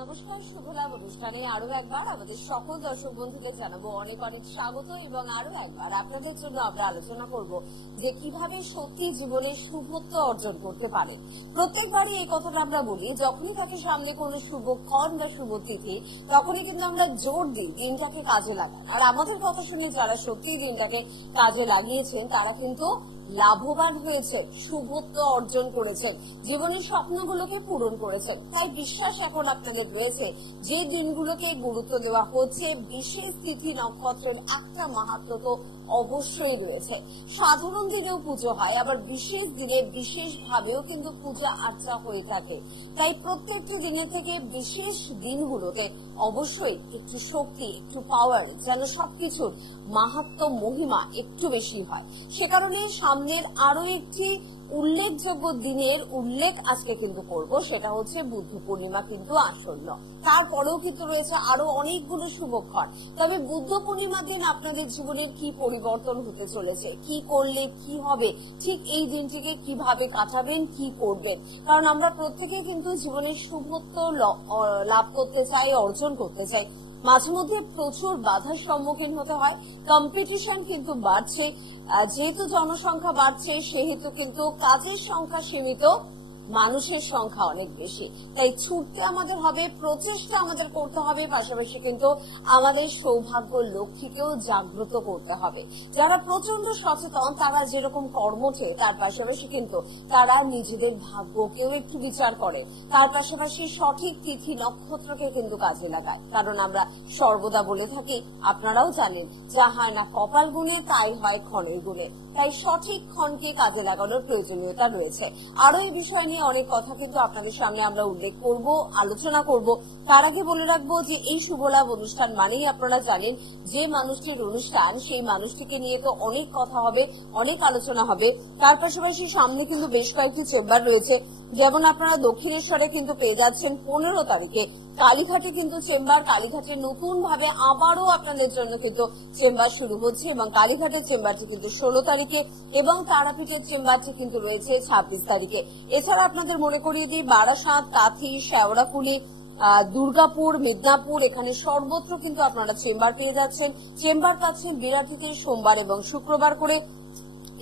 নমস্কার, শুভ লাভ অনুষ্ঠানে আরো একবার আমাদের সকল দর্শক বন্ধুদের জানাবো অনেক অনেক স্বাগত এবং আরো একবার আপনাদের জন্য আমরা আলোচনা করব যে কিভাবে সত্যি জীবনে শুভত্ব অর্জন করতে পারে। প্রত্যেকবারই এই কথাটা আমরা বলি, যখনই থাকে সামনে কোনো শুভক্ষণ বা শুভ তিথি, তখনই কিন্তু আমরা জোর দিই দিনটাকে কাজে লাগান। আর আমাদের কথা শুনে যারা সত্যি দিনটাকে কাজে লাগিয়েছেন তারা কিন্তু লাভবান হয়েছে, শুভত্ব অর্জন করেছেন, জীবনের স্বপ্নগুলোকে পূরণ করেছেন। তাই বিশ্বাস এখন আপনাদের রয়েছে যে দিনগুলোকে গুরুত্ব দেওয়া হচ্ছে, বিশেষ তিথি নক্ষত্রের একটা মাহাত্ম্য তো অবশ্যই রয়েছে। সাধারণ দিনেও পুজো হয়, আবার বিশেষ দিনে বিশেষ ভাবেও কিন্তু পূজা আর্চা হয়ে থাকে। তাই প্রত্যেকটি দিনের থেকে বিশেষ দিনগুলোতে অবশ্যই একটু শক্তি, একটু পাওয়ার, যেন সবকিছুর মাহাত্ম্য মহিমা একটু বেশি হয়। সে কারণে সামনের আরো একটি উল্লেখযোগ্য দিনের উল্লেখ আজকে কিন্তু করব, সেটা হচ্ছে বুদ্ধ পূর্ণিমা কিন্তু আসন্ন। তারপরেও কিন্তু রয়েছে আরো অনেকগুলো শুভক্ষণ। তবে বুদ্ধ পূর্ণিমার দিন আপনাদের জীবনের কি পরিবর্তন হতে চলেছে, কি করলে কি হবে, ঠিক এই দিনটিকে কিভাবে কাটাবেন, কি করবেন, কারণ আমরা প্রত্যেকে কিন্তু জীবনের শুভত্ব লাভ করতে চাই, অর্জন করতে চাই। মাঝে মধ্যে প্রচুর বাধার সম্মুখীন হতে হয়, কম্পিটিশন কিন্তু বাড়ছে। যেহেতু জনসংখ্যা বাড়ছে সেহেতু কিন্তু কাজের সংখ্যা সীমিত, মানুষের সংখ্যা অনেক বেশি। তাই ছুটতে আমাদের হবে, প্রচেষ্টা আমাদের করতে হবে, পাশাপাশি কিন্তু আমাদের সৌভাগ্য লক্ষ্মীকেও জাগ্রত করতে হবে। যারা প্রচন্ড সচেতন তারা যেরকম কর্মঠে, তার পাশাপাশি কিন্তু তারা নিজেদের ভাগ্যকেও একটু বিচার করে, তার পাশাপাশি সঠিক তিথি নক্ষত্রকে কিন্তু কাজে লাগায়। কারণ আমরা সর্বদা বলে থাকি, আপনারাও জানেন, যা হয় না কপাল গুণে তাই হয় ক্ষণের গুণে। তাই সঠিক ক্ষণকে কাজে লাগানোর প্রয়োজনীয়তা রয়েছে। আরো এই বিষয় নিয়ে অনেক কথা কিন্তু আপনাদের সামনে আমরা উল্লেখ করব, আলোচনা করব। তার আগে বলে রাখবো যে এই শুভলাভ অনুষ্ঠান মানেই আপনারা জানেন যে মানুষটির অনুষ্ঠান, সেই মানুষটিকে নিয়ে তো অনেক কথা হবে, অনেক আলোচনা হবে। তার পাশাপাশি সামনে কিন্তু বেশ কয়েকটি চেম্বার রয়েছে। যেমন আপনারা দক্ষিণেশ্বরে কিন্তু পেয়ে যাচ্ছেন 15 তারিখে, কালীঘাটে কিন্তু চেম্বার, কালীঘাটে নতুন ভাবে আবারও আপনাদের জন্য কিন্তু চেম্বার শুরু হচ্ছে এবং কালীঘাটের চেম্বারটি কিন্তু 16 তারিখে এবং তারাপীঠের চেম্বারটি কিন্তু রয়েছে 26 তারিখে। এছাড়া আপনাদের মনে করিয়ে দিই, বারাসাত, কাথি, শেওড়াফুলি, দুর্গাপুর, মিদনাপুর, এখানে সর্বত্র কিন্তু আপনারা চেম্বার পেয়ে যাচ্ছেন। চেম্বার পাচ্ছেন বিরাটিতে সোমবার এবং শুক্রবার করে।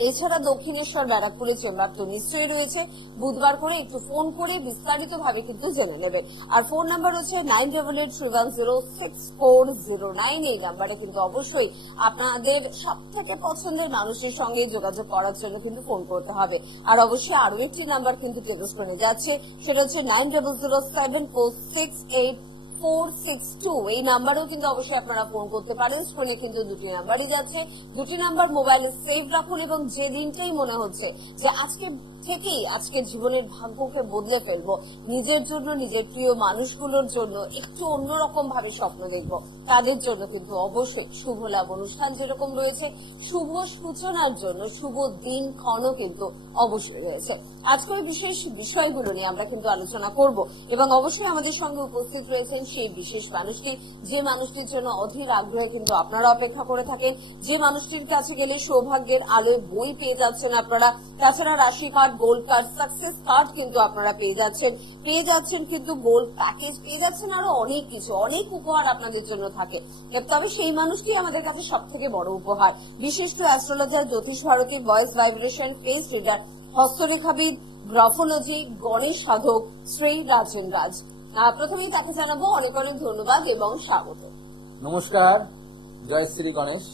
এছাড়া দক্ষিণেশ্বর, ব্যারাকপুরে চেম্বার তো নিশ্চয়ই রয়েছে। বুধবার করে একটু ফোন করে বিস্তারিত ভাবে কিন্তু জেনে নেবেন। আর ফোন নাম্বার হচ্ছে 9883106409। এই নাম্বারে কিন্তু অবশ্যই আপনাদের সব থেকে পছন্দের মানুষের সঙ্গে যোগাযোগ করার জন্য কিন্তু ফোন করতে হবে। আর অবশ্যই আরো একটি নাম্বার কিন্তু কেন্দ্র স্ক্রিনে যাচ্ছে, সেটা হচ্ছে 9007468462। এই নাম্বারেও কিন্তু অবশ্যই আপনারা ফোন করতে পারেন। স্ক্রিনে কিন্তু দুটি নাম্বারই যাচ্ছে, দুটি নাম্বার মোবাইলে সেভ রাখুন এবং যে দিনটাই মনে হচ্ছে যে আজকে থেকেই আজকের জীবনের ভাগ্যকে বদলে ফেলবো, নিজের জন্য, নিজের প্রিয় মানুষগুলোর জন্য একটু অন্যরকম ভাবে স্বপ্ন দেখবো, তাদের জন্য কিন্তু অবশ্যই শুভ লাভ অনুষ্ঠান যেরকম রয়েছে, শুভ সূচনার জন্য শুভ দিন ক্ষণও কিন্তু অবশ্যই রয়েছে। আজকের বিশেষ বিষয়গুলো নিয়ে আমরা কিন্তু আলোচনা করব এবং অবশ্যই আমাদের সঙ্গে উপস্থিত রয়েছেন সেই বিশেষ মানুষটি, যে মানুষটির জন্য অধীর আগ্রহে কিন্তু আপনারা অপেক্ষা করে থাকেন, যে মানুষটির কাছে গেলে সৌভাগ্যের আলোয় বই পেয়ে যাচ্ছেন আপনারা। তাছাড়া রাশি card, gold card, success card কিন্তু আপনারা পেয়ে যাচ্ছেন কিন্তু গোল্ড প্যাকেজ পেয়ে যাচ্ছেন, আরো অনেক কিছু, অনেক উপহার আপনাদের জন্য থাকে। তবে সেই মানুষটি আমাদের কাছে সব থেকে বড় উপহার, বিশিষ্ট astrologer, Jyotish Bharati, voice vibration, face reader, হস্তরেখাবিদ, গ্রাফোলজি, গণেশ সাধক শ্রী রাজেন রাজ। প্রথমেই তাকে জানাবো অনেক অনেক ধন্যবাদ এবং স্বাগত। নমস্কার, জয় শ্রী গণেশ।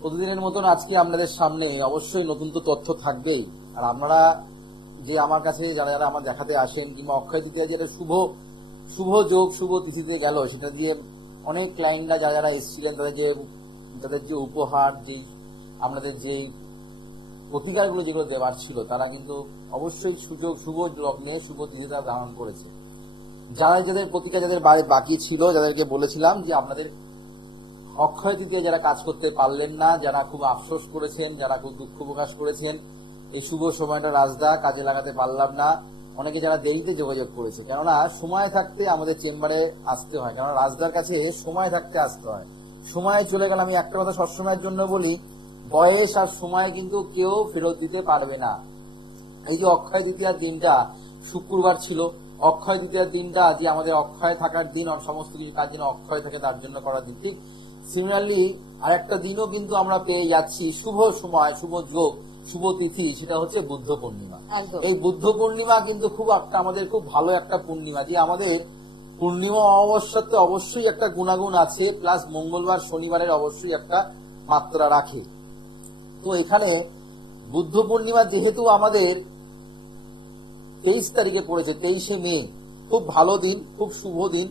প্রতিদিনের মতন আজকে আপনাদের সামনে অবশ্যই নতুন তো তথ্য থাকবেই। আর আপনারা যে আমার কাছে যারা যারা আমার দেখাতে আসেন, কিংবা অক্ষয় তৃতীয়া যেটা শুভ যোগ, শুভ তিথিতে গেল, সেটা দিয়ে অনেক ক্লায়েন্টরা যারা যারা এসেছিলেন তাদের যে উপহার, যে আপনাদের যে প্রতিকারগুলো যেগুলো দেওয়ার ছিল, তারা কিন্তু অবশ্যই শুভ লগ্নে শুভ তিথিটা ধারণ করেছে। যাদের প্রতিকার যাদের বাকি ছিল, যাদেরকে বলেছিলাম যে আপনাদের অক্ষয় তৃতীয়া যারা কাজ করতে পারলেন না, যারা খুব আফসোস করেছেন, যারা খুব দুঃখ প্রকাশ করেছেন, এই শুভ সময়টা রাজদা কাজে লাগাতে পারলাম না, অনেকে যারা দেরিতে যোগাযোগ করেছে। কেননা সময় থাকতে আমাদের চেম্বারে আসতে হয়, কারণ রাজদার কাছে সময় থাকতে আসতে হয়। সময় চলে গেলে আমি একটা কথা সবসময়ের জন্য বলি, বয়স আর সময় কিন্তু কেউ ফেরত দিতে পারবে না। এই যে অক্ষয় তৃতীয়ার দিনটা শুক্রবার ছিল, অক্ষয় দ্বিতীয় দিনটা যে আমাদের অক্ষয় থাকার দিন, সমস্ত কিছু কাজ যেন অক্ষয় থাকে তার জন্য করার দিন। ঠিক সিমিলারলি আরেকটা দিনও কিন্তু আমরা পেয়ে যাচ্ছি, শুভ সময়, শুভ যোগ, শুভ তিথি, সেটা হচ্ছে বুদ্ধ পূর্ণিমা। একদম। এই বুদ্ধ পূর্ণিমা কিন্তু খুব একটা আমাদের খুব ভালো একটা পূর্ণিমা, যে আমাদের পূর্ণিমা অমাবস্যাতে অবশ্যই একটা গুণাগুণ আছে, প্লাস মঙ্গলবার শনিবারের অবশ্যই একটা মাত্রা রাখে। তো এখানে বুদ্ধ পূর্ণিমা যেহেতু আমাদের 23 তারিখে পড়েছে, 23শে মে, খুব ভালো দিন, খুব শুভ দিন।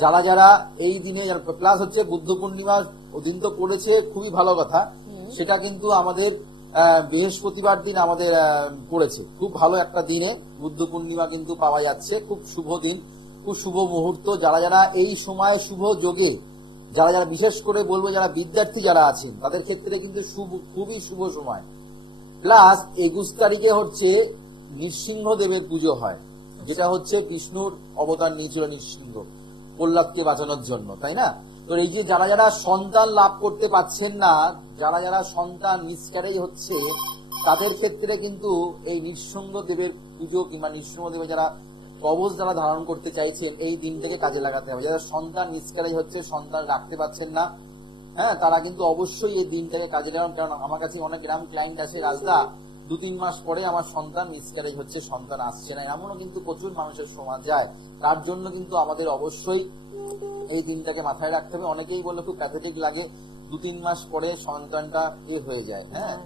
যারা যারা এই দিনে, প্লাস হচ্ছে বুদ্ধ পূর্ণিমা দিন তো পড়েছে, খুবই ভালো কথা, সেটা কিন্তু আমাদের বৃহস্পতিবার দিন আমাদের পড়েছে, খুব ভালো একটা দিনে বুদ্ধ পূর্ণিমা কিন্তু পাওয়া যাচ্ছে, খুব শুভ দিন, খুব শুভ মুহূর্ত। যারা যারা এই সময় শুভ যোগে, যারা যারা বিশেষ করে বলবো যারা বিদ্যার্থী যারা আছেন তাদের ক্ষেত্রে কিন্তু খুবই শুভ সময়। প্লাস 21 তারিখে হচ্ছে নৃসিংহদেবের পুজো হয়, যেটা হচ্ছে বিষ্ণুর অবতার নিয়েছিল নৃসিংহ, প্রহ্লাদকে বাঁচানোর জন্য, তাই না? তো এই যে যারা যারা সন্তান লাভ করতে পারছেন না, যারা যারা সন্তান মিসক্যারেজ হচ্ছে, তাদের ক্ষেত্রে কিন্তু এই নৃসিংহদেবের পুজো কিংবা নৃসিংহদেবের যারা কবচ যারা ধারণ করতে চাইছেন, এই দিনটাকে কাজে লাগাতে হবে। যারা সন্তান মিসক্যারেজ হচ্ছে, সন্তান রাখতে পারছেন না, হ্যাঁ, তারা কিন্তু অবশ্যই এই দিনটাকে কাজে লাগান। কারণ আমার কাছে অনেক গ্রাম ক্লায়েন্ট আছে, রাজদা 2-3 মাস পরে আমার সন্তান মিসক্যারেজ হচ্ছে, সন্তান আসছে না, এমনও কিন্তু প্রচুর মানুষের সমাজ যায়। তার জন্য কিন্তু আমাদের অবশ্যই এই দিনটাকে মাথায় রাখতে হবে। অনেকেই বলে খুব প্যাথেটিক লাগে, 2-3 মাস পরে সন্তানটা হয়ে যায়, হ্যাঁ,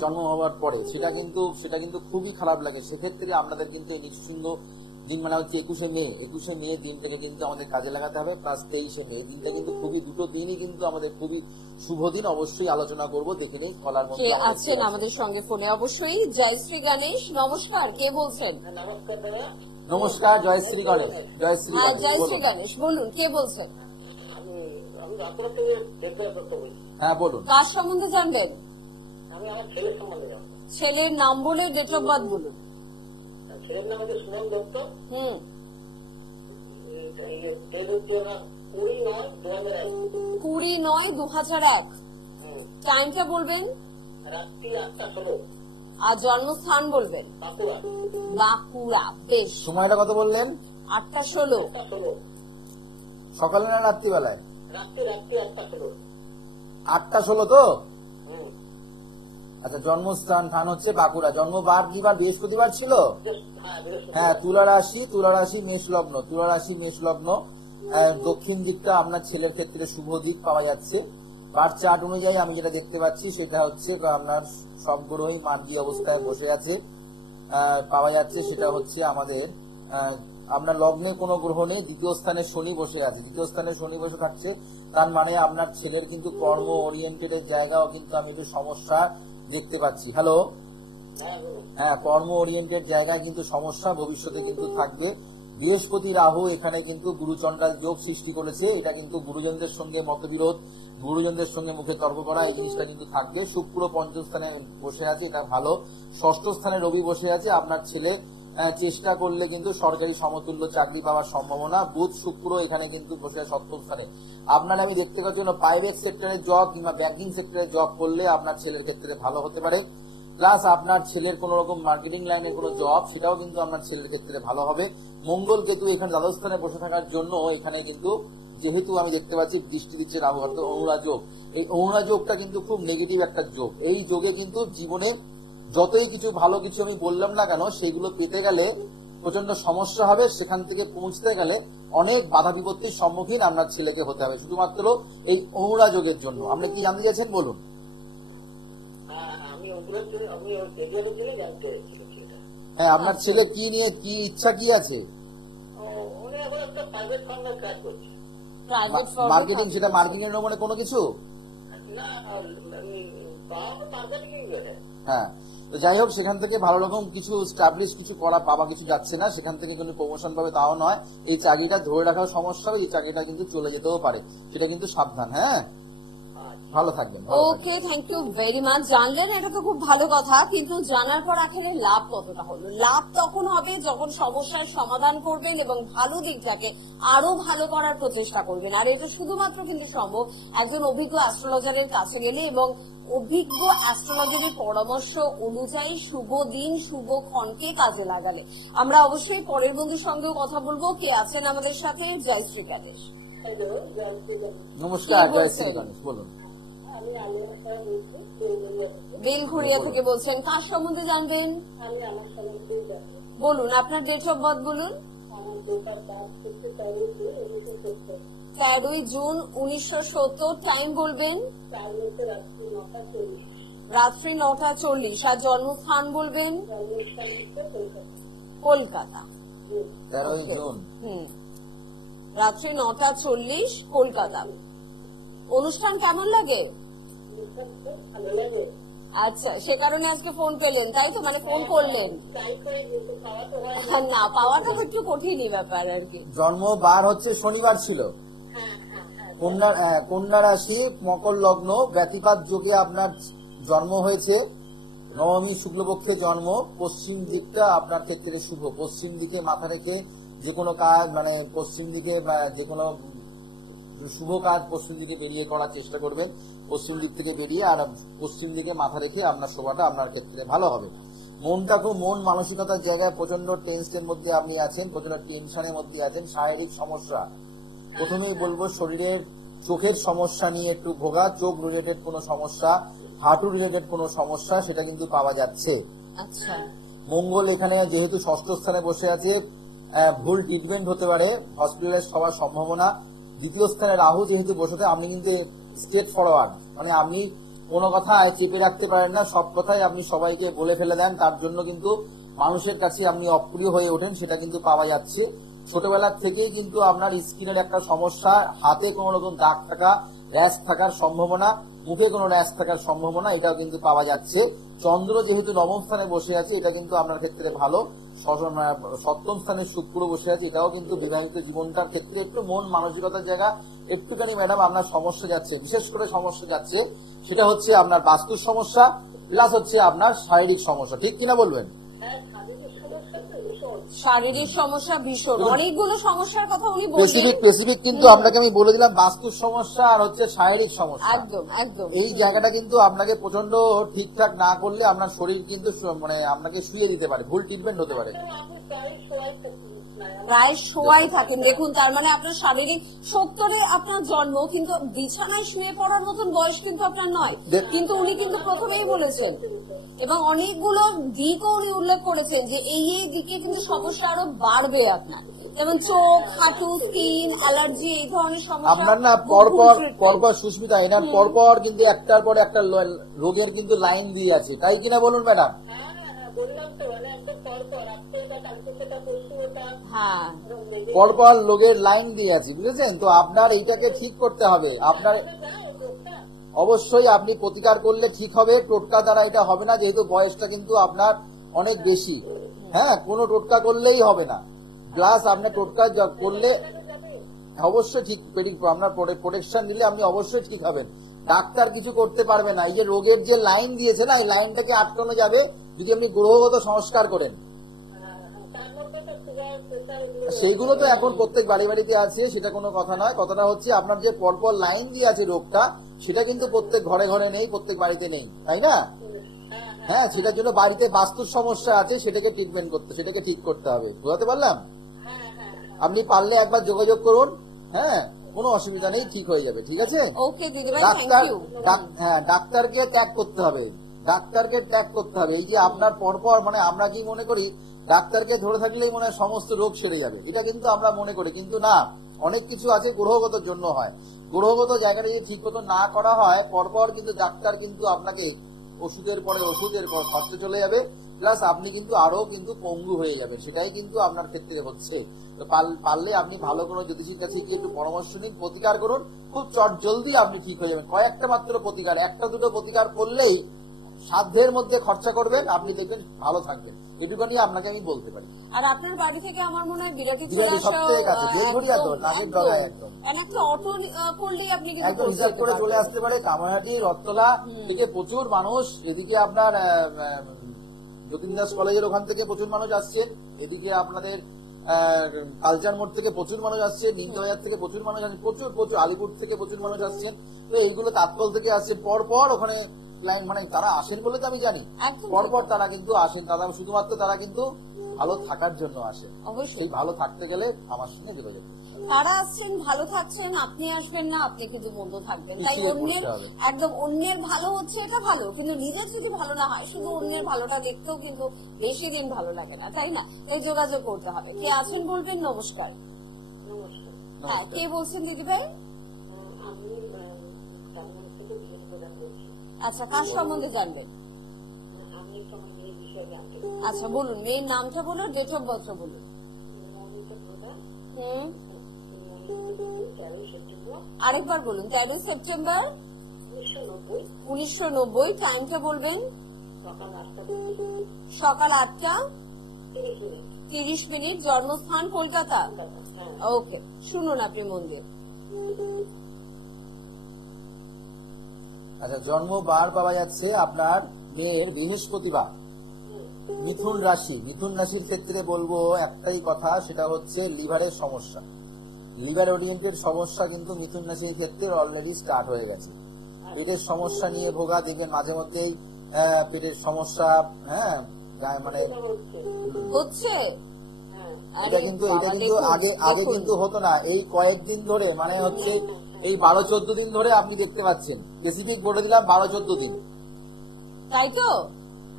জন্ম হওয়ার পরে, সেটা কিন্তু খুবই খারাপ লাগে। সেক্ষেত্রে আপনাদের কিন্তু এই নৃসিংহ দিন মানে হচ্ছে 21শে মে দিনটাকে কিন্তু আমাদের কাজে লাগাতে হবে। প্লাস 23শে মে দিনটা কিন্তু খুবই, দুটো দিনই কিন্তু আমাদের খুবই শুভ দিন। অবশ্যই আলোচনা করব, দেখে নেই কলার মধ্যে কে আছেন আমাদের সঙ্গে ফোনে। অবশ্যই জয়শ্রী গণেশ, নমস্কার, কে বলছেন? নমস্কার দাদা। নমস্কার, জয়শ্রী গণেশ। জয়শ্রী হ্যাঁ, গণেশ, জয়শ্রী বলুন। গণেশ, বলুন, কে বলছেন? আমি রামপুরা থেকে দেখতে করতে বলছি। হ্যাঁ, বলুন। কার সম্বন্ধে জানবেন? আমি আমার ছেলের সম্বন্ধে জানবো। ছেলের নাম বলে ডেট অফ বার্থ বলুন। ছেলের নাম হচ্ছে সুমন দত্ত। হুম, এর হচ্ছে ওনার 20/9/2001। 20/9/2001। টাইমটা বলবেন রাত্রি 8:16। আর জন্মস্থান বলবেন বাঁকুড়া। বাঁকুড়া। বেশ, সময়টা কত বললেন? 8:16। 8:16। সকালে না রাত্রিবেলায়? রাত্রি 8:16। 8:16 তো? হুম। আচ্ছা, জন্মস্থান স্থান হচ্ছে বাঁকুড়া। জন্মবার কি বার? বৃহস্পতিবার ছিল। হ্যাঁ, বৃহস্পতিবার। হ্যাঁ, তুলা রাশি মেষ লগ্ন। দক্ষিণ দিকটা আপনার ছেলের ক্ষেত্রে শুভ দিক পাওয়া যাচ্ছে। বার্থ চার্ট অনুযায়ী আমি যেটা দেখতে পাচ্ছি সেটা হচ্ছে আপনার সব গ্রহই মার্গী অবস্থায় বসে আছে, পাওয়া যাচ্ছে। সেটা হচ্ছে আমাদের আপনার লগ্নে কোনো গ্রহ নেই, দ্বিতীয় স্থানে শনি বসে আছে। দ্বিতীয় স্থানে শনি বসে থাকছে, তার মানে আপনার ছেলের কিন্তু কর্ম ওরিয়েন্টেড এর জায়গাও কিন্তু আমি একটু সমস্যা দেখতে পাচ্ছি। হ্যালো, হ্যাঁ, বলুন। হ্যাঁ, কর্ম ওরিয়েন্টেড জায়গায় কিন্তু সমস্যা ভবিষ্যতে কিন্তু থাকবে। বৃহস্পতি রাহু এখানে কিন্তু গুরুচণ্ডাল যোগ সৃষ্টি করেছে, এটা কিন্তু গুরুজনদের সঙ্গে মতবিরোধ, গুরুজনদের সঙ্গে মুখে তর্ক করা, এই জিনিসটা কিন্তু থাকবে। শুক্র পঞ্চম স্থানে বসে আছে, এটা ভালো। ষষ্ঠ স্থানে রবি বসে আছে। আপনার ছেলে চেষ্টা করলে কিন্তু সরকারি সমতুল্য চাকরি পাওয়ার সম্ভাবনা। বুধ শুক্র এখানে কিন্তু বসে আছে সপ্তম স্থানে। আপনার আমি দেখতে পাচ্ছি প্রাইভেট সেক্টরের জব কিংবা ব্যাংকিং সেক্টরে জব করলে আপনার ছেলের ক্ষেত্রে ভালো হতে পারে। প্লাস আপনার ছেলের কোন রকম মার্কেটিং লাইনের কোন জব, সেটাও কিন্তু আপনার ছেলের ক্ষেত্রে ভালো হবে। মঙ্গল কেতু এখানে দ্বাদশ স্থানে বসে থাকার জন্য এখানে কিন্তু যেহেতু আমি দেখতে পাচ্ছি দৃষ্টি দিচ্ছে রাহু, অর্থাৎ অরুণা যোগ। এই অরুণা যোগটা কিন্তু খুব নেগেটিভ একটা যোগ। এই যোগে কিন্তু জীবনে যতই কিছু ভালো কিছু আমি বললাম না কেন, সেগুলো পেতে গেলে প্রচন্ড সমস্যা হবে। সেখান থেকে পৌঁছতে গেলে অনেক বাধা বিপত্তির সম্মুখীন আপনার ছেলেকে হতে হবে, শুধুমাত্র এই অরুণা যোগের জন্য। আপনি কি জানতে চাইছেন, বলুন। আমি ওগুলোর জন্য, আমি ওই এরিয়ার জন্য জানতে চাইছি এটা। হ্যাঁ, আপনার ছেলে কি নিয়ে কি ইচ্ছা কি আছে? উনি এখন একটা প্রাইভেট ফার্মের কাজ করছে। প্রাইভেট মার্কেটিং, সেটা মার্কেটিং এর মানে কোনো কিছু। না, মার্কেটিং গেছে। হ্যাঁ, তো যাই হোক, সেখান থেকে ভালো রকম কিছু স্টাবলিশ কিছু করা পাওয়া কিছু যাচ্ছে না, সেখান থেকে কোনো প্রমোশন পাবে তাও নয়। এই চাকরিটা ধরে রাখার সমস্যা হবে, এই চাকরিটা কিন্তু চলে যেতেও পারে, সেটা কিন্তু সাবধান। হ্যাঁ, আচ্ছা। ভালো থাকবেন, ভালো থাকবেন। ওকে, থ্যাংক ইউ ভেরি মাচ। জানলেন, এটা তো খুব ভালো কথা, কিন্তু জানার পর আসলে লাভ কতটা হলো? লাভ তখন হবে যখন সমস্যার সমাধান করবেন এবং ভালো দিকটাকে আরো ভালো করার প্রচেষ্টা করবেন। আর এটা শুধুমাত্র কিন্তু সম্ভব একজন অভিজ্ঞ অ্যাস্ট্রোলজারের কাছে গেলে এবং অভিজ্ঞ অ্যাস্ট্রোলজারের পরামর্শ অনুযায়ী শুভ দিন শুভ ক্ষণকে কাজে লাগালে। আমরা অবশ্যই পরের বন্ধুর সঙ্গেও কথা বলবো। কে আছেন আমাদের সাথে? জয়শ্রী কাদেশ। হ্যালো, জয়শ্রী গান। নমস্কার, কে জয় বলছেন? শ্রী গণেশ, বলুন। আমি আলিয়া বলছি, বেলঘরিয়া থেকে। বেলঘরিয়া থেকে বলছেন। কার সম্বন্ধে জানবেন? আমি আমার সম্বন্ধেই জানি। বলুন, আপনার ডেট অফ বার্থ বলুন। আমার ডেটার কাজ হচ্ছে 13/2/1970। 13 জুন 1970। টাইম বলবেন? 4 রাত্রি 9:40। রাত্রি 9:40। আর জন্মস্থান বলবেন? জন্মস্থান হচ্ছে কলকাতা। কলকাতা। 13 জুন। রাত্রি 9:40 কলকাতা। অনুষ্ঠান কেমন লাগে? খুব ভালো লাগে। আচ্ছা, সে কারণে আজকে ফোন পেলেন, তাই তো? মানে ফোন করলেন? ট্রাই করে কিন্তু খাওয়া তো হয় না। না, পাওয়াটা একটু কঠিনই ব্যাপার আর কি। জন্ম বার হচ্ছে শনিবার ছিল। কন্যা রাশি, মকর লগ্ন, ব্যতিপাত যোগে আপনার জন্ম হয়েছে। নবমী শুক্লপক্ষে জন্ম। পশ্চিম দিকটা আপনার ক্ষেত্রে শুভ। পশ্চিম দিকে মাথা রেখে যে কোনো কাজ, মানে পশ্চিম দিকে যে কোনো শুভ কাজ পশ্চিম দিকে বেরিয়ে করার চেষ্টা করবেন। পশ্চিম দিক থেকে বেরিয়ে আর পশ্চিম দিকে মাথা রেখে আপনার শোভাটা আপনার ক্ষেত্রে ভালো হবে। মনটা খুব মন মানসিকতার জায়গায় প্রচন্ড টেনশনের মধ্যে আপনি আছেন, প্রচন্ড টেনশনের মধ্যে আছেন। শারীরিক সমস্যা, প্রথমেই বলবো শরীরের চোখের সমস্যা নিয়ে একটু ভোগা। চোখ রিলেটেড কোনো সমস্যা, হাঁটু রিলেটেড কোনো সমস্যা, সেটা কিন্তু পাওয়া যাচ্ছে। আচ্ছা, মঙ্গল এখানে যেহেতু ষষ্ঠ স্থানে বসে আছে, ভুল ট্রিটমেন্ট হতে পারে, হসপিটালাইজ হওয়ার সম্ভাবনা। দ্বিতীয় স্থানে রাহু যেহেতু বসে থাকে, আপনি কিন্তু স্ট্রেট ফরওয়ার্ড, মানে আপনি কোনো কথা চেপে রাখতে পারেন না, সব কথাই আপনি সবাইকে বলে ফেলে দেন। তার জন্য কিন্তু মানুষের কাছে আপনি অপ্রিয় হয়ে ওঠেন, সেটা কিন্তু পাওয়া যাচ্ছে। ছোটবেলার থেকেই কিন্তু আপনার স্কিনের একটা সমস্যা, হাতে কোনো রকম দাগ থাকা, র্যাশ থাকার সম্ভাবনা, মুখে কোনো র্যাশ থাকার সম্ভাবনা, এটাও কিন্তু পাওয়া যাচ্ছে। চন্দ্র যেহেতু নবম স্থানে বসে আছে, এটা কিন্তু আপনার ক্ষেত্রে ভালো। সপ্তম স্থানে শুক্র বসে আছে, এটাও কিন্তু বিবাহিত জীবনটার ক্ষেত্রে একটু মন মানসিকতার জায়গা একটুখানি ম্যাডাম আপনার সমস্যা যাচ্ছে। বিশেষ করে সমস্যা যাচ্ছে সেটা হচ্ছে আপনার বাস্তুর সমস্যা, প্লাস হচ্ছে আপনার শারীরিক সমস্যা। ঠিক কিনা বলবেন? হ্যাঁ, শারীরিক সমস্যা তো ভীষণ। শারীরিক সমস্যা ভীষণ, অনেকগুলো সমস্যার কথা উনি বললেন। স্পেসিফিক কিন্তু আপনাকে আমি বলে দিলাম, বাস্তুর সমস্যা আর হচ্ছে শারীরিক সমস্যা। একদম একদম। এই জায়গাটা কিন্তু আপনাকে প্রচন্ড ঠিকঠাক না করলে আপনার শরীর কিন্তু মানে আপনাকে শুয়ে দিতে পারে, ভুল ট্রিটমেন্ট হতে পারে। আমি প্রায় শোয়াই থাকি। প্রায় শোয়াই থাকেন। দেখুন, তার মানে আপনার শারীরিক 70-এ আপনার জন্ম, কিন্তু বিছানায় শুয়ে পড়ার মতন বয়স কিন্তু আপনার নয়। কিন্তু উনি কিন্তু প্রথমেই বলেছেন এবং অনেকগুলো দিকও উনি উল্লেখ করেছেন যে এই এই দিকে কিন্তু সমস্যা আরো বাড়বে আপনার, যেমন চোখ, হাঁটু, স্কিন, অ্যালার্জি, এই ধরনের সমস্যা। আপনার না পরপর সুস্মিতা, এনার পরপর কিন্তু একটার পর একটা রোগের কিন্তু লাইন দিয়ে আছে, তাই কিনা বলুন ম্যাডাম? বললাম তো, মানে একদম পরপর আজকে এটা, কালকে সেটা, পরশু ওটা। হ্যাঁ, পরপর লোকের লাইন দিয়ে আছে, বুঝেছেন তো? আপনার এইটাকে ঠিক করতে হবে। আপনার অবশ্যই আপনি প্রতিকার করলে ঠিক হবে, টোটকা দ্বারা এটা হবে না, যেহেতু বয়সটা কিন্তু আপনার অনেক বেশি। হ্যাঁ, কোনো টোটকা করলেই হবে না, প্লাস আপনার টোটকা করলে অবশ্যই ঠিক, আপনার প্রোটেকশন দিলে আপনি অবশ্যই ঠিক হবেন। ডাক্তার কিছু করতে পারবে না। এই যে রোগের যে লাইন দিয়েছে না, এই লাইনটাকে আটকানো যাবে যদি আপনি গ্রহগত সংস্কার করেন। সেইগুলো তো এখন প্রত্যেক বাড়িতে আছে, সেটা কোনো কথা নয়। কথাটা হচ্ছে আপনার যে পরপর লাইন দিয়ে আছে রোগটা, সেটা কিন্তু প্রত্যেক ঘরে ঘরে নেই, প্রত্যেক বাড়িতে নেই, তাই না? হ্যাঁ, সেটার জন্য বাড়িতে বাস্তুর সমস্যা আছে, সেটাকে ট্রিটমেন্ট করতে, সেটাকে ঠিক করতে হবে। বুঝতে পারলাম? আপনি পারলে একবার যোগাযোগ করুন। হ্যাঁ, কোনো অসুবিধা নেই, ঠিক হয়ে যাবে। ঠিক আছে? ওকে দিদিভাই, থ্যাংক ডাক্তার, ইউ। হ্যাঁ, ডাক্তারকে ত্যাগ করতে হবে, ডাক্তারকে ত্যাগ করতে হবে। এই যে আপনার পরপর, মানে আমরা কি মনে করি ডাক্তারকে ধরে থাকলেই মনে হয় সমস্ত রোগ সেরে যাবে, এটা কিন্তু আমরা মনে করি, কিন্তু না, অনেক কিছু আছে গ্রহগত জন্য হয়। গ্রহগত জায়গাটা যদি ঠিক মতো না করা হয়, পরপর কিন্তু ডাক্তার কিন্তু আপনাকে ওষুধের পরে ওষুধের পর খরচে চলে যাবে, প্লাস আপনি কিন্তু আরো কিন্তু পঙ্গু হয়ে যাবে। সেটাই কিন্তু আপনার ক্ষেত্রে হচ্ছে। তো পারলে আপনি ভালো কোনো জ্যোতিষীর কাছে গিয়ে একটু পরামর্শ নিন, প্রতিকার করুন, খুব জলদি আপনি ঠিক হয়ে যাবেন। কয়েকটা মাত্র প্রতিকার, একটা দুটো প্রতিকার করলেই সাধ্যের মধ্যে খরচা করবেন, আপনি দেখবেন ভালো থাকবেন। এটুকুনি আপনাকে আমি বলতে পারি। আর আপনার বাড়ি থেকে আমার মনে হয় বিরাটি চলে সব আসা থেকে কাছে, বেলঘরিয়া তো নাগের ডগায় একদম। একটা অটো করলেই আপনি কিন্তু একদম পৌঁছে হিসাব যেতে করে চলে পারবেন। আসতে পারে। কামারহাটি, রথতলা থেকে প্রচুর মানুষ, এদিকে আপনার যতীন দাস কলেজের ওখান থেকে প্রচুর মানুষ আসছেন, এদিকে আপনাদের কালচার মোড় থেকে প্রচুর মানুষ আসছে, নিমতাবাজার থেকে প্রচুর মানুষ আসছেন, প্রচুর প্রচুর আলিপুর থেকে প্রচুর মানুষ আসছেন। তো এইগুলো তাৎকল থেকে আসছেন, পরপর ওখানে লাইন, মানে তারা আসেন বলে তো আমি জানি, একদম পরপর তারা কিন্তু আসেন, তারা শুধুমাত্র তারা কিন্তু ভালো থাকার জন্য আসেন। অবশ্যই সেই ভালো থাকতে গেলে আমার সঙ্গে যোগাযোগ করতে হবে। তারা আসছেন, ভালো থাকছেন, আপনি আসবেন না, আপনি কিন্তু মন্দ থাকবেন। তাই পিছিয়ে অন্যের পড়তে হবে। একদম অন্যের ভালো হচ্ছে এটা ভালো, কিন্তু নিজের যদি ভালো না হয় শুধু অন্যের ভালোটা দেখতেও কিন্তু বেশি দিন ভালো লাগে না, তাই না? তাই যোগাযোগ করতে হবে। কে আছেন বলবেন? নমস্কার। নমস্কার। হ্যাঁ, কে বলছেন দিদি ভাই? আমি টাঙ্গাইল থেকে বিশেষ প্রধান বলছি। আচ্ছা, কার সম্বন্ধে জানবেন? আমি একটু আমার মেয়ের বিষয়ে জানতে চাই। আচ্ছা বলুন, মেয়ের নামটা বলুন, ডেট অফ বার্থ বলুন। মৌমিতা প্রধান, হুম, 13 সেপ্টেম্বর আরেকবার বলুন। 13 সেপ্টেম্বর 1990, 1990। টাইমটা বলবেন। সকাল 8টা সকাল 8টা 30 মিনিট। 30 মিনিট। জন্মস্থান কলকাতা। হ্যাঁ, ওকে, শুনুন আপনি মন দিয়ে। আচ্ছা, জন্ম বার পাওয়া যাচ্ছে আপনার মেয়ের বৃহস্পতিবার, মিথুন রাশি। মিথুন রাশির ক্ষেত্রে বলবো একটাই কথা, সেটা হচ্ছে লিভারের সমস্যা। লিভার ওরিয়েন্টেড সমস্যা কিন্তু মিথুন রাশির ক্ষেত্রে অলরেডি স্টার্ট হয়ে গেছে। পেটের সমস্যা নিয়ে ভোগা, দেখবেন মাঝে মধ্যেই পেটের সমস্যা, হ্যাঁ মানে হচ্ছে হ্যাঁ, এটা কিন্তু আগে আগে কিন্তু হতো না। এই কয়েকদিন ধরে, মানে হচ্ছে এই 12-14 দিন ধরে আপনি দেখতে পাচ্ছেন, স্পেসিফিক বলে দিলাম 12-14 দিন। তাই তো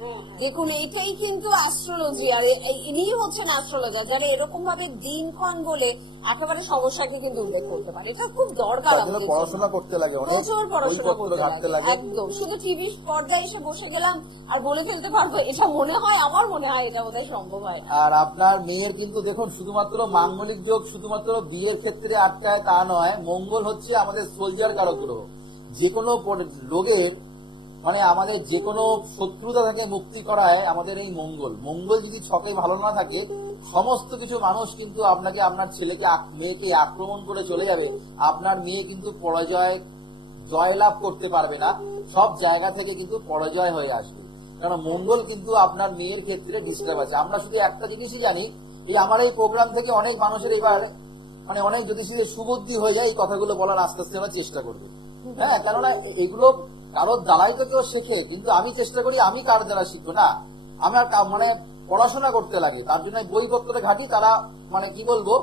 হ্যাঁ, দেখুন, এটাই কিন্তু অ্যাস্ট্রোলজি। আর ইনি হচ্ছেন অ্যাস্ট্রোলজার, যারা এরকম ভাবে দিনক্ষণ বলে একেবারে সমস্যাকে কিন্তু উল্লেখ করতে পারে। এটা খুব দরকার তার জন্য আমাদের পড়াশোনা জন্য। করতে লাগে, অনেক প্রচুর পড়াশোনা বইপত্র করতে ঘাটতে লাগে, লাগে। একদম। শুধু টিভি পর্দায় এসে বসে গেলাম আর বলে ফেলতে পারবো, এটা মনে হয়, আমার মনে হয় এটা বোধহয় সম্ভব হয় না। আর আপনার মেয়ের কিন্তু দেখুন, শুধুমাত্র মাঙ্গলিক যোগ শুধুমাত্র বিয়ের ক্ষেত্রে আটকায় তা নয়। মঙ্গল হচ্ছে আমাদের সোলজার কারক গ্রহ। যে কোনো রোগের, মানে আমাদের যে কোনো শত্রুতা থেকে মুক্তি করায় আমাদের এই মঙ্গল। মঙ্গল যদি ছকে ভালো না থাকে, সমস্ত কিছু মানুষ কিন্তু আপনাকে, আপনার ছেলেকে, মেয়েকে আক্রমণ করে চলে যাবে। আপনার মেয়ে কিন্তু জয়লাভ করতে পারবে না, সব জায়গা থেকে কিন্তু পরাজয় হয়ে আসবে। কারণ মঙ্গল কিন্তু আপনার মেয়ের ক্ষেত্রে ডিস্টার্ব আছে। আমরা শুধু একটা জিনিসই জানি, এই আমার এই প্রোগ্রাম থেকে অনেক মানুষের এবার, মানে অনেক জ্যোতিষীদের সুবুদ্ধি হয়ে যায়, এই কথাগুলো বলার আস্তে আস্তে আমরা চেষ্টা করবে। হ্যাঁ, কেননা এগুলো কারোর দ্বারাই তো কেউ শেখে, কিন্তু আমি চেষ্টা করি আমি কার দ্বারা শিখবো না, আমার মানে পড়াশোনা করতে লাগে, তার জন্য বইপত্রে ঘাটি। তারা মানে কি বলবো,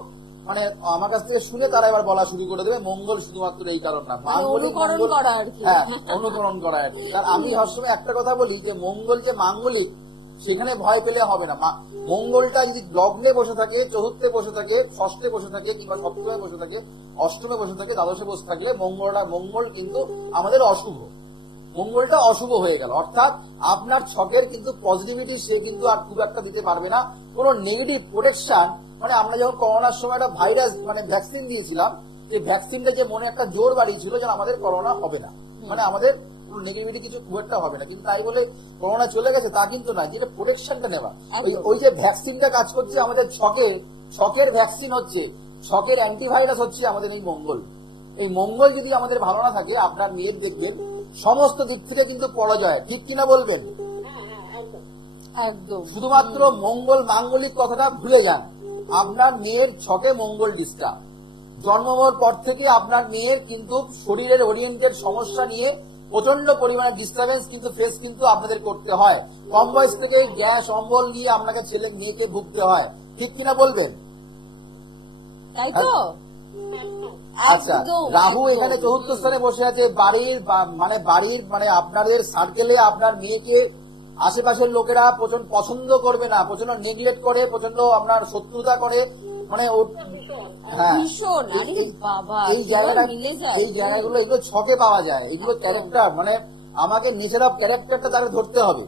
মানে আমার কাছ থেকে শুনে তারা এবার বলা শুরু করে দেবে মঙ্গল শুধুমাত্র এই কারণ না, মাঙ্গলিক অনুকরণ মঙ্গল, করা আর কি। হ্যাঁ অনুকরণ করা আর কি। কারণ আমি সবসময় একটা কথা বলি যে মঙ্গল যে মাঙ্গলিক, সেখানে ভয় পেলে হবে না। মঙ্গলটা যদি লগ্নে বসে থাকে, চতুর্থে বসে থাকে, ষষ্ঠে বসে থাকে, কিংবা সপ্তমে বসে থাকে, অষ্টমে বসে থাকে, দ্বাদশে বসে থাকলে মঙ্গল কিন্তু আমাদের অশুভ, মঙ্গলটা অশুভ হয়ে গেল। অর্থাৎ আপনার ছকের কিন্তু পজিটিভিটি সে কিন্তু আর খুব একটা দিতে পারবে না, কোন নেগেটিভ প্রোটেকশন। মানে আমরা যখন করোনার সময় একটা ভাইরাস, মানে ভ্যাকসিন দিয়েছিলাম, এই ভ্যাকসিনটা যে মনে একটা জোর বাড়িয়েছিল যে আমাদের করোনা হবে না, মানে আমাদের নেগেটিভিটি কিছু খুব একটা হবে না। কিন্তু তাই বলে করোনা চলে গেছে তা কিন্তু নয়, যেটা প্রোটেকশনটা নেওয়া। ওই যে ভ্যাকসিনটা কাজ করছে আমাদের ছকের ভ্যাকসিন হচ্ছে, ছকের অ্যান্টিভাইরাস হচ্ছে আমাদের এই মঙ্গল। এই মঙ্গল যদি আমাদের ভালো না থাকে, আপনার মেয়ের দেখবেন সমস্ত দিক থেকে কিন্তু পরাজয়। ঠিক কিনা বলবেন? একদম। শুধুমাত্র মঙ্গল মাঙ্গলিক কথাটা ভুলে যান। আপনার মেয়ের ছকে মঙ্গল ডিস্টার্ব, জন্মের পর থেকে আপনার মেয়ের কিন্তু শরীরের ওরিয়েন্টেড সমস্যা নিয়ে প্রচন্ড পরিমাণে ডিস্টারবেন্স কিন্তু ফেস কিন্তু আপনাদের করতে হয়। কম বয়স থেকে গ্যাস অম্বল নিয়ে আপনাকে ছেলে মেয়েকে ভুগতে হয়। ঠিক কিনা বলবেন? তাই তো। আচ্ছা, রাহু এখানে চতুর্থ স্থানে বসে আছে। বাড়ির মানে আপনাদের সার্কেলে আপনার মেয়েকে আশেপাশের লোকেরা প্রচন্ড পছন্দ করবে না, প্রচন্ড নেগলেক্ট করে, প্রচন্ড আপনার শত্রুতা করে, মানে হ্যাঁ এই জায়গাগুলো এগুলো ছকে পাওয়া যায়। এগুলো ক্যারেক্টার, মানে আমাকে নেচার অফ ক্যারেক্টারটা তাকে ধরতে হবে।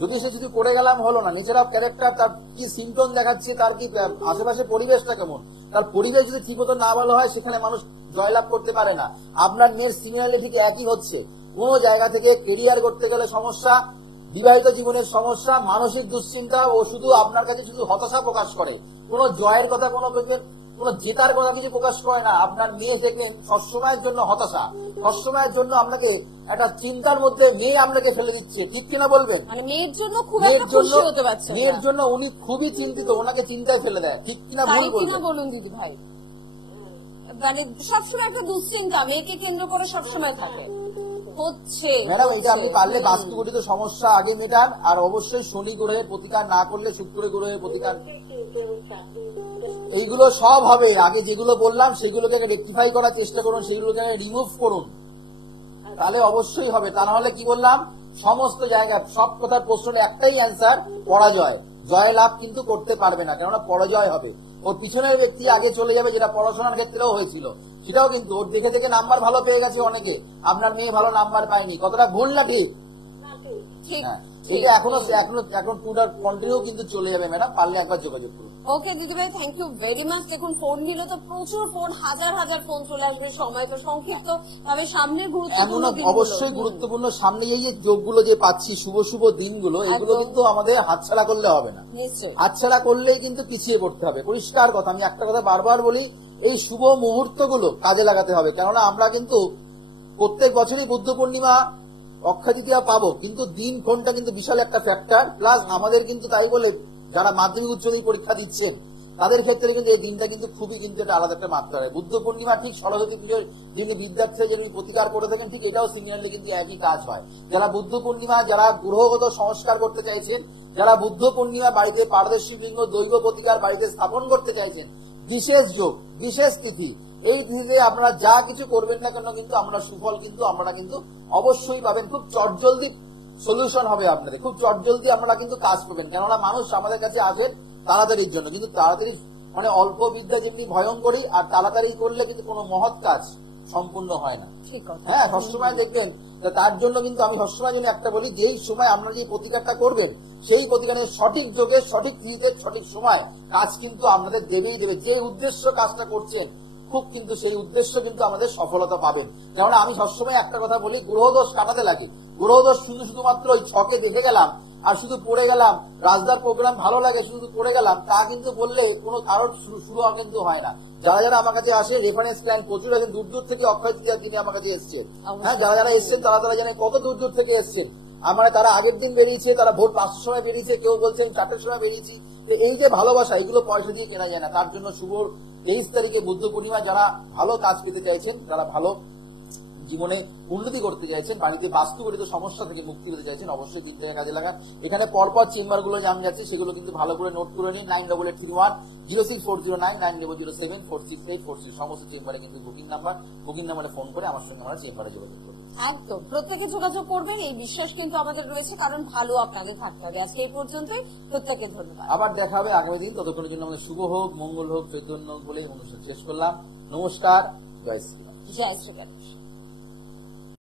যদি সে যদি করে গেলাম হলো না, নেচার অফ ক্যারেক্টার, তার কি সিমটম দেখাচ্ছে, তার কি আশেপাশে পরিবেশটা কেমন, তার পরিবেশ যদি ঠিক মতো না ভালো হয়, সেখানে মানুষ জয়লাভ করতে পারে না। আপনার মেয়ের সিমিলারলি ঠিক একই হচ্ছে। কোন জায়গা থেকে কেরিয়ার করতে গেলে সমস্যা, বিবাহিত জীবনের সমস্যা, মানসিক দুশ্চিন্তা, ও শুধু আপনার কাছে শুধু হতাশা প্রকাশ করে। কোন জয়ের কথা, কোন কোন জেতার কথা কিছু প্রকাশ করে না। আপনার মেয়ে দেখবেন সবসময়ের জন্য হতাশা, সবসময়ের জন্য আপনাকে একটা চিন্তার মধ্যে মেয়ে আপনাকে ফেলে দিচ্ছে, ঠিক কিনা বলবেন? মানে মেয়ের জন্য খুব মেয়ের একটা জন্য খুশি হতে পারছে না। মেয়ের জন্য উনি খুবই চিন্তিত, ওনাকে চিন্তায় ফেলে দেয়, ঠিক কিনা ভুল তাই কিনা বলবেন? বলুন দিদি ভাই, মানে সবসময় একটা দুশ্চিন্তা মেয়েকে কেন্দ্র করে সবসময় থাকে হচ্ছে। ম্যাডাম এটা আপনি পারলে হুম। বাস্তুগঠিত সমস্যা আগে মেটান, আর অবশ্যই শনি গ্রহের প্রতিকার না করলে শুক্র গ্রহের প্রতিকার, এইগুলো সব হবে। আগে যেগুলো বললাম সেগুলোকে রেকটিফাই করার চেষ্টা করুন, সেগুলোকে রিমুভ করুন, তাহলে অবশ্যই হবে। তা না হলে কি বললাম, সমস্ত জায়গায় সব কথার প্রশ্নের একটাই অ্যান্সার, পরাজয়। জয় লাভ কিন্তু করতে পারবে না, কেননা পরাজয় হবে। ওর পিছনের ব্যক্তি আগে চলে যাবে, যেটা পড়াশোনার ক্ষেত্রেও হয়েছিল, সেটাও কিন্তু ওর দেখে দেখে নাম্বার ভালো পেয়ে গেছে অনেকে, আপনার মেয়ে ভালো নাম্বার পায়নি। কতটা ভুল না ঠিক? ঠিক হ্যাঁ, এটা এখনো এখন পুরো কন্টিনিউ কিন্তু চলে যাবে ম্যাডাম, পারলে একবার যোগাযোগ করুন। ওকে দিদি ভাই, থ্যাংক ইউ ভেরি মাচ। দেখুন ফোন দিলে তো প্রচুর ফোন, হাজার হাজার ফোন চলে আসবে, সময় তো সংক্ষিপ্ত, তবে সামনের গুরুত্বপূর্ণ এমনও দিনগুলো- অবশ্যই হুম। গুরুত্বপূর্ণ সামনে এই যে যোগগুলো যে পাচ্ছি, শুভ শুভ দিনগুলো, এগুলো একদম। কিন্তু আমাদের হাতছাড়া করলে হবে না। নিশ্চয়ই হাতছাড়া করলেই কিন্তু পিছিয়ে পড়তে হবে। পরিষ্কার কথা, আমি একটা কথা বারবার বলি, এই শুভ মুহূর্তগুলো কাজে লাগাতে হবে। কেননা আমরা কিন্তু প্রত্যেক বছরই বুদ্ধ পূর্ণিমা, অক্ষয় তৃতীয়া পাবো, কিন্তু দিন কোনটা কিন্তু বিশাল একটা ফ্যাক্টর। প্লাস আমাদের কিন্তু তাই বলে যারা মাধ্যমিক উচ্চ মাধ্যমিক পরীক্ষা দিচ্ছেন তাদের ক্ষেত্রে কিন্তু এই দিনটা কিন্তু খুবই কিন্তু একটা আলাদা একটা মাত্রা হয়। বুদ্ধ পূর্ণিমা ঠিক সরস্বতী পুজোর দিনে বিদ্যার্থীরা যদি প্রতিকার করে থাকেন, ঠিক এটাও সিমিলারলি কিন্তু একই কাজ হয়। যারা বুদ্ধ পূর্ণিমা, যারা গ্রহগত সংস্কার করতে চাইছেন, যারা বুদ্ধ পূর্ণিমা বাড়িতে পারদর্শী লিঙ্গ দৈব প্রতিকার বাড়িতে স্থাপন করতে চাইছেন, বিশেষ যোগ, বিশেষ তিথি, এই তিথিতে আপনারা যা কিছু করবেন না কেন কিন্তু আমরা সুফল কিন্তু আপনারা কিন্তু অবশ্যই পাবেন। খুব চটজলদি সলিউশন হবে আপনাদের, খুব চটজলদি আপনারা কিন্তু কাজ করবেন। কেননা মানুষ আমাদের কাছে আসেন তাড়াতাড়ির জন্য, কিন্তু তাড়াতাড়ি মানে অল্প বিদ্যা যেমনি ভয়ঙ্করী, আর তাড়াতাড়ি করলে কিন্তু কোনো মহৎ কাজ সম্পূর্ণ হয় না। ঠিক কথা। হ্যাঁ, সবসময় দেখবেন। তো তার জন্য কিন্তু আমি সবসময় জন্য একটা বলি, যেই সময় আপনারা যে প্রতিকারটা করবেন, সেই প্রতিকারের সঠিক যোগে, সঠিক তিথিতে, সঠিক সময় কাজ কিন্তু আপনাদের দেবেই দেবে। যে উদ্দেশ্য কাজটা করছেন, খুব কিন্তু সেই উদ্দেশ্য কিন্তু আমাদের সফলতা পাবেন। কেননা আমি সবসময় একটা কথা বলি, গ্রহদোষ কাটাতে লাগে। গ্রহদোষ শুধুমাত্র ওই ছকে দেখে গেলাম আর শুধু পড়ে গেলাম, রাজদার প্রোগ্রাম ভালো লাগে শুধু পড়ে গেলাম, তা কিন্তু বললে কোনো কারোর শুরু কিন্তু হয় না। যারা যারা আমার কাছে আসে, রেফারেন্স ক্লায়েন্ট প্রচুর আছেন, দূর দূর থেকে অক্ষয় তৃতীয়ার দিনে আমার কাছে এসছেন। হ্যাঁ, যারা যারা এসছেন তারা তারা জানে কত দূর দূর থেকে এসছেন। আমার তারা আগের দিন বেরিয়েছে, তারা ভোর 5টার সময় বেরিয়েছে, কেউ বলছেন 4টার সময় বেরিয়েছি। তো এই যে ভালোবাসা, এগুলো পয়সা দিয়ে কেনা যায় না। তার জন্য শুভ 23 তারিখে বুদ্ধ পূর্ণিমা, যারা ভালো কাজ পেতে চাইছেন, যারা ভালো জীবনে উন্নতি করতে চাইছেন, বাড়িতে বাস্তুগঠিত সমস্যা থেকে মুক্তি পেতে চাইছেন, অবশ্যই দিনটাকে কাজে লাগান। এখানে পরপর চেম্বার গুলো নাম যাচ্ছে, সেগুলো কিন্তু ভালো করে নোট করে নিন। 9881064009, 9007468446, সমস্ত চেম্বারে কিন্তু বুকিং নাম্বারে ফোন করে আমার সঙ্গে আমরা চেম্বারে যোগাযোগ করবো। একদম, প্রত্যেকে যোগাযোগ করবেন, এই বিশ্বাস কিন্তু আমাদের রয়েছে, কারণ ভালো আপনাদের থাকতে হবে। আজকে এই পর্যন্তই, প্রত্যেকে ধন্যবাদ। আবার দেখা হবে আগামী দিন, ততক্ষণের জন্য আমাদের শুভ হোক, মঙ্গল হোক, চৈতন্য হোক বলেই অনুষ্ঠান শেষ করলাম। নমস্কার, জয় শ্রী। জয় শ্রী গণেশ।